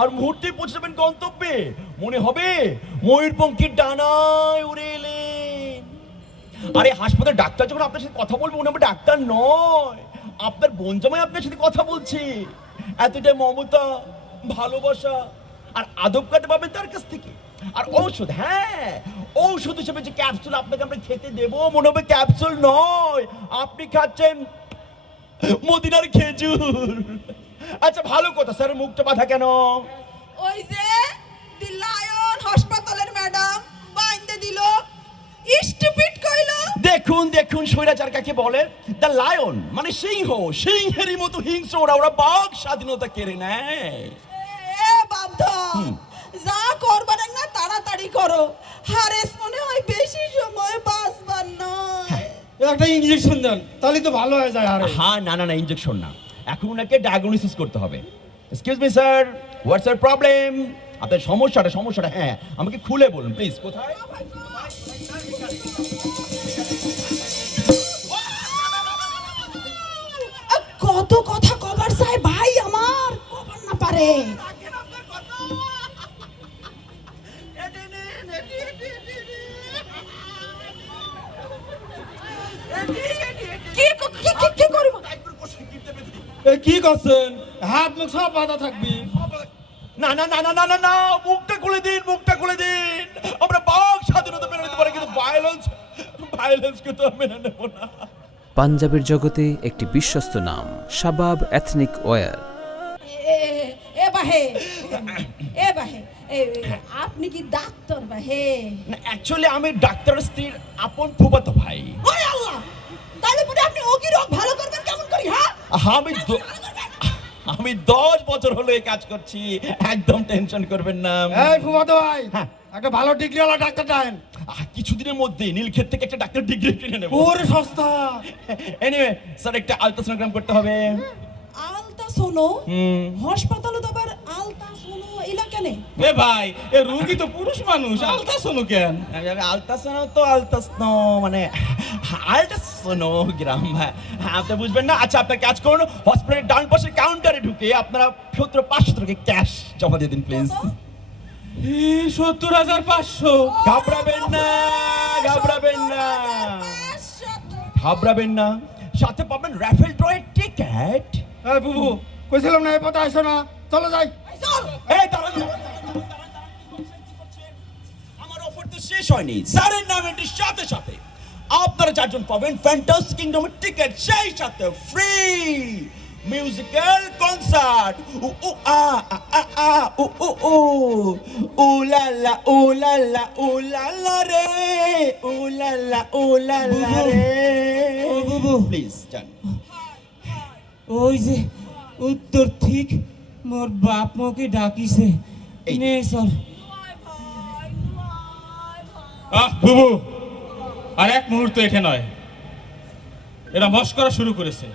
আর মুহূর্তেই পৌঁছে যাবেন গন্তব্যে। মনে হবে ময়ূরপঙ্খীর ডানায় উড়ে এলেন। আরে হাসপাতাল ডাক্তার যখন আপনার সাথে কথা বলবে মনে হবে ডাক্তার নয়, আপনার বোন জামাই আপনার সাথে কথা বলছে। এতটাই মমতা, ভালোবাসা আর আদব কাটে পাবেন তার কাছ থেকে। আর ঔষধ, হ্যাঁ ঔষধ হিসেবে যে ক্যাপসুল আপনাকে আমরা খেতে দেবো মনে হবে ক্যাপসুল নয়, আপনি খাচ্ছেন মদিনার খেজুর। আচ্ছা ভালো কথা, স্যার মুখটা বাঁধা কেন? ওই যে দি লায়ন হাসপাতালের ম্যাডাম বাইন্দে দিল, স্টুপিড কইলো। দেখুন দেখুন স্বৈরাচার কাকে বলে? দ্য লায়ন মানে সিংহ, সিংহেরই মতো হিংস্র ওরা, ওরা বাঘ স্বাধীনতা কেড়ে নেয়। এ বাবধা, যা করবার না তাড়াতাড়ি করো, হারেস মনে হয় বেশি সময় বাঁচবার নয়। একটা ইনজেকশন দেন তাহলে তো ভালো হয়ে যায়। আরে হ্যাঁ না না না, ইনজেকশন না, এখন ওনাকে ডায়াগনোসিস করতে হবে। Excuse me sir, what's your problem? আপনার সমস্যাটা হ্যাঁ আমাকে খুলে বলুন প্লিজ। কোথায়? কত কথা কবার চাই ভাই আমার, কবার না পারে। কি করব? কি করছেন? হাত মুখ সব বাঁধা থাকবি। না না না না না না না, মুখটা খুলে দিন, মুখটা খুলে দিন। আমরা বাঘ স্বাধীনতা মেনে নিতে পারি কিন্তু ভায়োলেন্সকে তো মেনে নেব না। পাঞ্জাবের জগতে একটি বিশ্বস্ত নাম শাবাব এথনিক ওয়্যার। আপনি কি ডাক্তার বাহে? না অ্যাকচুয়ালি আমি ডাক্তারের স্ত্রীর আপন ফুফাতো ভাই। ওরে আল্লাহ, তাহলে পরে আপনি ওকি রোগ ভালো করবেন কেমন করি? হ্যাঁ আমি 10 বছর হলো এই কাজ করছি, একদম টেনশন করবেন না। এই ফুফাতো ভাই, হ্যাঁ। একটা ভালো ডিগ্রিওয়ালা ডাক্তার চান। কিছুদিনের মধ্যে নীলক্ষেত থেকে একটা ডাক্তার ডিগ্রি কিনে নেব। ওরে সস্তা। এনিওয়ে স্যার একটা আলট্রাসোনোগ্রাম করতে হবে। আলট্রাসোনো? হাসপাতালে তো আবার আলট্রাসোনো এলা কেন? এ ভাই, এ রোগী তো পুরুষ মানুষ, আলট্রাসোনো কেন? আলট্রাসোনো মানে আলট্রাসোনোগ্রাম, হ্যাঁ আপনি বুঝবেন না। আচ্ছা আপনার কাজ করুন, হসপিটালের ডান পাশের কাউন্টারে ঢুকে আপনারা 500 টাকা ক্যাশ জমা দিয়ে দিন প্লিজ। 70,500। ঘাবড়াবেন না, ঘাবড়াবেন না, সাথে পাবেন রাফেল ড্রয়ের টিকেট। এই বুবু, কইছিলাম না এই পথে আইসো না, চলো যাই। এই দাঁড়ান, আমার অফার তো শেষ হয়নি। স্যারের নাম এন্ট্রির সাথে সাথে আপনারা 4 জন পাবেন ফ্যান্টাস্টিক কিংডমের টিকেট, সেই সাথে ফ্রি মিউজিক্যাল কনসার্ট। উ উ আ আ আ উ উ উ উ লা লা উ লা লা উ লা লা রে উ লা লা উ লা লা রে। ও বুবু, প্লিজ যান। ওই যে উত্তর ঠিক মোর বাপ মাকে ডাকিছে। এই। নে চল। বুবু, আর এক মুহূর্ত এখানে নয়, এরা মস্করা শুরু করেছে।